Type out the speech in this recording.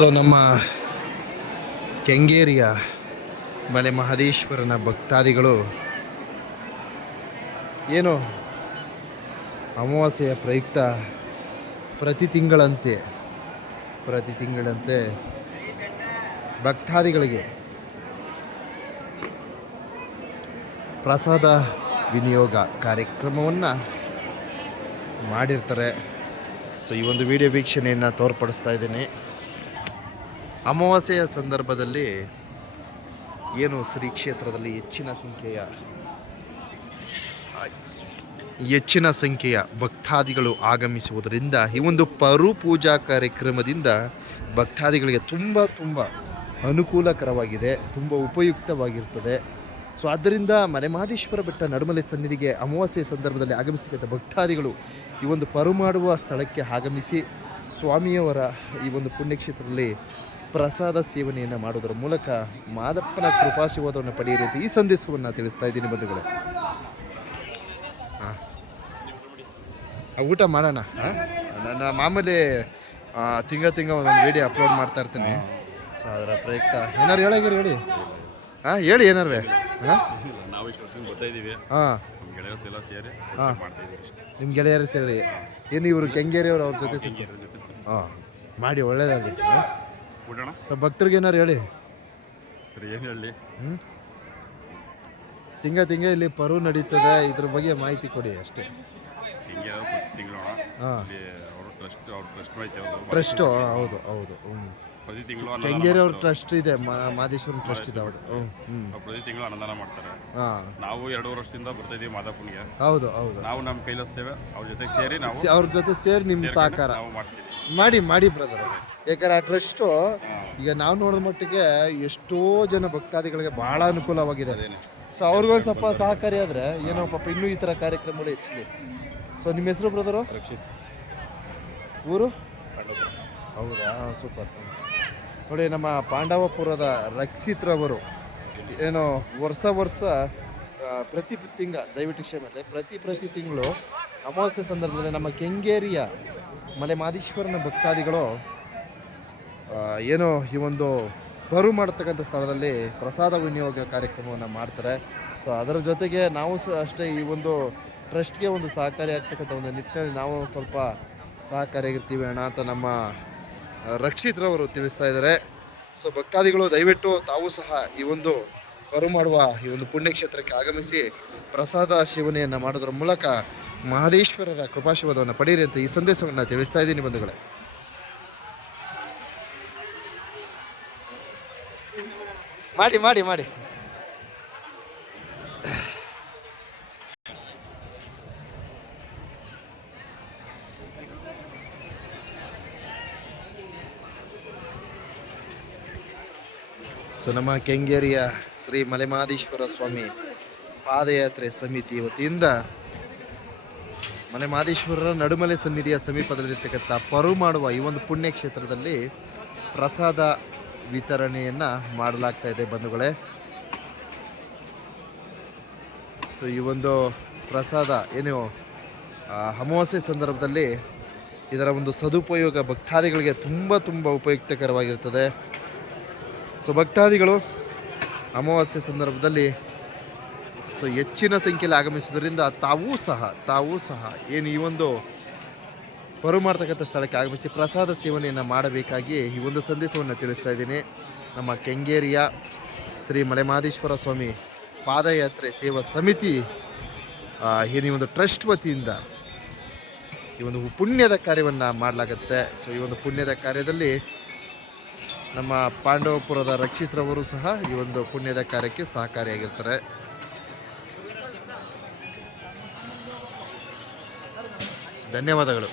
So ನಮ್ಮ ಕೆಂಗೇರಿಯ ಮಲೆ ಮಹದೇಶ್ವರನ ಭಕ್ತಾದಿಗಳು ಏನು ಅಮಾವಾಸ್ಯೆಯ ಪ್ರಯುಕ್ತ ಪ್ರತಿ ತಿಂಗಳಂತೆ ಪ್ರತಿ ತಿಂಗಳಂತೆ ಭಕ್ತಾದಿಗಳಿಗೆ ಪ್ರಸಾದ ವಿನಿಯೋಗ ಕಾರ್ಯಕ್ರಮವನ್ನು ಮಾಡಿರ್ತಾರೆ. ಸೊ ಈ ಒಂದು ವಿಡಿಯೋ ವೀಕ್ಷಣೆಯನ್ನು ತೋರ್ಪಡಿಸ್ತಾ ಇದ್ದೀನಿ. ಅಮಾವಾಸ್ಯೆಯ ಸಂದರ್ಭದಲ್ಲಿ ಏನು ಶ್ರೀ ಕ್ಷೇತ್ರದಲ್ಲಿ ಹೆಚ್ಚಿನ ಸಂಖ್ಯೆಯ ಹೆಚ್ಚಿನ ಸಂಖ್ಯೆಯ ಭಕ್ತಾದಿಗಳು ಆಗಮಿಸುವುದರಿಂದ ಈ ಒಂದು ಪರು ಪೂಜಾ ಕಾರ್ಯಕ್ರಮದಿಂದ ಭಕ್ತಾದಿಗಳಿಗೆ ತುಂಬ ತುಂಬ ಅನುಕೂಲಕರವಾಗಿದೆ, ತುಂಬ ಉಪಯುಕ್ತವಾಗಿರ್ತದೆ. ಸೊ ಆದ್ದರಿಂದ ಮಲೆಮಹದೇಶ್ವರ ಬೆಟ್ಟ ನಡುಮಲೆ ಸನ್ನಿಧಿಗೆ ಅಮಾವಾಸ್ಯೆ ಸಂದರ್ಭದಲ್ಲಿ ಆಗಮಿಸ್ತಕ್ಕಂಥ ಭಕ್ತಾದಿಗಳು ಈ ಒಂದು ಪರು ಮಾಡುವ ಸ್ಥಳಕ್ಕೆ ಆಗಮಿಸಿ ಸ್ವಾಮಿಯವರ ಈ ಒಂದು ಪುಣ್ಯಕ್ಷೇತ್ರದಲ್ಲಿ ಪ್ರಸಾದ ಸೇವನೆಯನ್ನು ಮಾಡುವುದರ ಮೂಲಕ ಮಾದಪ್ಪನ ಕೃಪಾಶೀರ್ವಾದವನ್ನು ಪಡೆಯಿರಿ ಅಂತ ಈ ಸಂದೇಶವನ್ನು ತಿಳಿಸ್ತಾ ಇದ್ದೀನಿ ಬಂಧುಗಳೇ. ಹಾಂ ಊಟ ಮಾಡೋಣ ಹಾಂ ನನ್ನ ಮಾಮೂಲಿ ತಿಂಗ ತಿಂಗ ಒಂದೊಂದು ವಿಡಿಯೋ ಅಪ್ಲೋಡ್ ಮಾಡ್ತಾ ಇರ್ತೀನಿ. ಸೊ ಅದರ ಪ್ರಯುಕ್ತ ಏನಾರು ಹೇಳಾಗಿರಿ ಹೇಳಿ ಹಾಂ ಹೇಳಿ. ಏನಾರು ಹಾಂ ನಾವು ಇಷ್ಟು ವರ್ಷದಿಂದ ಬರ್ತಾ ಇದ್ದೀವಿ ಹಾಂ ನಮ್ಮ ಗೆಳೆಯರ್ಸ್ ಎಲ್ಲ ಸೇರಿ. ಹಾ. ಮಾಡ್ತಾ ಇದ್ದೀವಿ ಅಷ್ಟೇ ನಿಮ್ಮ ಗೆಳೆಯರು ಸೇರಿ? ಏನು ಇವರು ಕೆಂಗೇರಿಯವರು ಅವ್ರ ಜೊತೆ ಹಾಂ ಮಾಡಿ ಒಳ್ಳೇದಾಗಲಿ ಊಟಣ ಸೊ ಭಕ್ತರಿಗೆ ಏನಾರು ಹೇಳಿ? ಏನು ಹೇಳಿ? ಹ್ಞೂ ತಿಂಗ ತಿಂಗ ಇಲ್ಲಿ ಪರು ನಡೀತದೆ ಇದ್ರ ಬಗ್ಗೆ ಮಾಹಿತಿ ಕೊಡಿ ಅಷ್ಟೇ. ಹಿಂಗೆ ತಿಂಗಳೋಣ ಹಾಂ. ಅವರು ಟ್ರಸ್ಟ್ ಅವ್ರ ಟ್ರಸ್ಟ್ ಅವರು ಟ್ರಸ್ಟು ಹೌದು ಹೌದು ಹ್ಞೂ ಪ್ರತಿ ತಿಂಗಳು ಕೆಂಗೇರಿ ಅವ್ರ ಟ್ರಸ್ಟ್ ಇದೆ ಮಾ- ಮಾದೇಶ್ವರನ್ ಟ್ರಸ್ಟ್ ಇದೆ ಅವ್ರು ಹ್ಞೂ ಪ್ರತಿ ತಿಂಗಳು ಅನುದಾನ ಮಾಡ್ತಾರೆ. ಹಾಂ. ನಾವು ಎರಡೂವರೆ ವರ್ಷದಿಂದ ಬರ್ತಾ ಇದೀವಿ ಮಾದಾಪುನಿಗೆ ಹೌದು ಹೌದು. ನಾವು ನಮ್ಮ ಕೈಲಿಸ್ತೇವೆ ಅವ್ರ ಜೊತೆ ಸೇರಿ ನಾವು ಅವ್ರ ಜೊತೆ ಸೇರಿ ನಿಮ್ಮ ಸಹಕಾರ. ನಾವು ಮಾಡ್ತೀವಿ. ಮಾಡಿ ಮಾಡಿ ಬ್ರದರ್ ಯಾಕಂದ್ರೆ ಆ ಟ್ರಸ್ಟು ಈಗ ನಾವು ನೋಡಿದ ಮಟ್ಟಿಗೆ ಎಷ್ಟೋ ಜನ ಭಕ್ತಾದಿಗಳಿಗೆ ಬಹಳ ಅನುಕೂಲವಾಗಿದೆ. ಸೊ ಅವ್ರಿಗೊಂದು ಸ್ವಲ್ಪ ಸಹಕಾರಿ ಆದರೆ ಏನೋ ಪಾಪ ಇನ್ನೂ ಈ ಥರ ಕಾರ್ಯಕ್ರಮಗಳು ಹೆಚ್ಚಲಿ ಸೊ ನಿಮ್ಮ ಹೆಸರು ಬ್ರದರು ರಕ್ಷಿತ್. ಊರು? ಹೌದಾ? ಸೂಪರ್ ನೋಡಿ, ನಮ್ಮ ಪಾಂಡವಪುರದ ರಕ್ಷಿತ್ರವರು ಏನು ವರ್ಷ ವರ್ಷ ಪ್ರತಿ ತಿಂಗ, ದಯವಿಟ್ಟು ಕ್ಷಮೆ ಪ್ರತಿ ಪ್ರತಿ ತಿಂಗಳು ಅಮಾವಾಸ್ಯೆ ಸಂದರ್ಭದಲ್ಲಿ ನಮ್ಮ ಕೆಂಗೇರಿಯ ಮಲೆ ಮಾದೇಶ್ವರನ ಭಕ್ತಾದಿಗಳು ಏನು ಈ ಒಂದು ಬರು ಮಾಡತಕ್ಕಂಥ ಸ್ಥಳದಲ್ಲಿ ಪ್ರಸಾದ ವಿನಿಯೋಗ ಕಾರ್ಯಕ್ರಮವನ್ನು ಮಾಡ್ತಾರೆ. ಸೊ ಅದರ ಜೊತೆಗೆ ನಾವು ಸಹ ಅಷ್ಟೇ ಈ ಒಂದು ಟ್ರಸ್ಟ್ಗೆ ಒಂದು ಸಹಕಾರಿ ಆಗ್ತಕ್ಕಂಥ ಒಂದು ನಿಟ್ಟಿನಲ್ಲಿ ನಾವು ಸ್ವಲ್ಪ ಸಹಕಾರಿಯಾಗಿರ್ತೀವಿ ಅಣ್ಣ ಅಂತ ನಮ್ಮ ರಕ್ಷಿತ್ರವರು ತಿಳಿಸ್ತಾ ಇದ್ದಾರೆ. ಸೊ ಭಕ್ತಾದಿಗಳು, ದಯವಿಟ್ಟು ತಾವು ಸಹ ಈ ಒಂದು ಕರು ಮಾಡುವ ಈ ಒಂದು ಪುಣ್ಯಕ್ಷೇತ್ರಕ್ಕೆ ಆಗಮಿಸಿ ಪ್ರಸಾದ ಸೇವನೆಯನ್ನು ಮಾಡೋದ್ರ ಮೂಲಕ ಮಹದೇಶ್ವರರ ಕೃಪಾಶೀರ್ವಾದವನ್ನು ಪಡೆಯಿರಿ ಅಂತ ಈ ಸಂದೇಶವನ್ನು ತಿಳಿಸ್ತಾ ಇದ್ದೀನಿ ಬಂಧುಗಳೇ. ಮಾಡಿ ಮಾಡಿ ಮಾಡಿ. ಸೊ ನಮ್ಮ ಕೆಂಗೇರಿಯ ಶ್ರೀ ಮಲೆಮಹದೇಶ್ವರ ಸ್ವಾಮಿ ಪಾದಯಾತ್ರೆ ಸಮಿತಿ ವತಿಯಿಂದ ಮಲೆಮಹದೇಶ್ವರರ ನಡುಮಲೆ ಸನ್ನಿಧಿಯ ಸಮೀಪದಲ್ಲಿರ್ತಕ್ಕಂಥ ಪರು ಮಾಡುವ ಈ ಒಂದು ಪುಣ್ಯಕ್ಷೇತ್ರದಲ್ಲಿ ಪ್ರಸಾದ ವಿತರಣೆಯನ್ನು ಮಾಡಲಾಗ್ತಾ ಇದೆ ಬಂಧುಗಳೇ. ಸೊ ಈ ಒಂದು ಪ್ರಸಾದ ಏನು ಅಮಾವಾಸ್ಯ ಸಂದರ್ಭದಲ್ಲಿ ಇದರ ಒಂದು ಸದುಪಯೋಗ ಭಕ್ತಾದಿಗಳಿಗೆ ತುಂಬ ತುಂಬ ಉಪಯುಕ್ತಕರವಾಗಿರ್ತದೆ. ಸೊ ಭಕ್ತಾದಿಗಳು, ಅಮಾವಾಸ್ಯೆ ಸಂದರ್ಭದಲ್ಲಿ ಸೊ ಹೆಚ್ಚಿನ ಸಂಖ್ಯೆಯಲ್ಲಿ ಆಗಮಿಸುವುದರಿಂದ ತಾವೂ ಸಹ ತಾವೂ ಸಹ ಏನು ಈ ಒಂದು ಪರು ಮಾಡ್ತಕ್ಕಂಥ ಸ್ಥಳಕ್ಕೆ ಆಗಮಿಸಿ ಪ್ರಸಾದ ಸೇವನೆಯನ್ನು ಮಾಡಬೇಕಾಗಿ ಈ ಒಂದು ಸಂದೇಶವನ್ನು ತಿಳಿಸ್ತಾ ಇದ್ದೀನಿ. ನಮ್ಮ ಕೆಂಗೇರಿಯ ಶ್ರೀ ಮಲೆಮಹದೇಶ್ವರ ಸ್ವಾಮಿ ಪಾದಯಾತ್ರೆ ಸೇವಾ ಸಮಿತಿ ಏನು ಈ ಒಂದು ಟ್ರಸ್ಟ್ ವತಿಯಿಂದ ಈ ಒಂದು ಪುಣ್ಯದ ಕಾರ್ಯವನ್ನು ಮಾಡಲಾಗುತ್ತೆ. ಸೊ ಈ ಒಂದು ಪುಣ್ಯದ ಕಾರ್ಯದಲ್ಲಿ ನಮ್ಮ ಪಾಂಡವಪುರದ ರಕ್ಷಿತ್ರವರು ಸಹ ಈ ಒಂದು ಪುಣ್ಯದ ಕಾರ್ಯಕ್ಕೆ ಸಹಕಾರಿಯಾಗಿರ್ತಾರೆ. ಧನ್ಯವಾದಗಳು.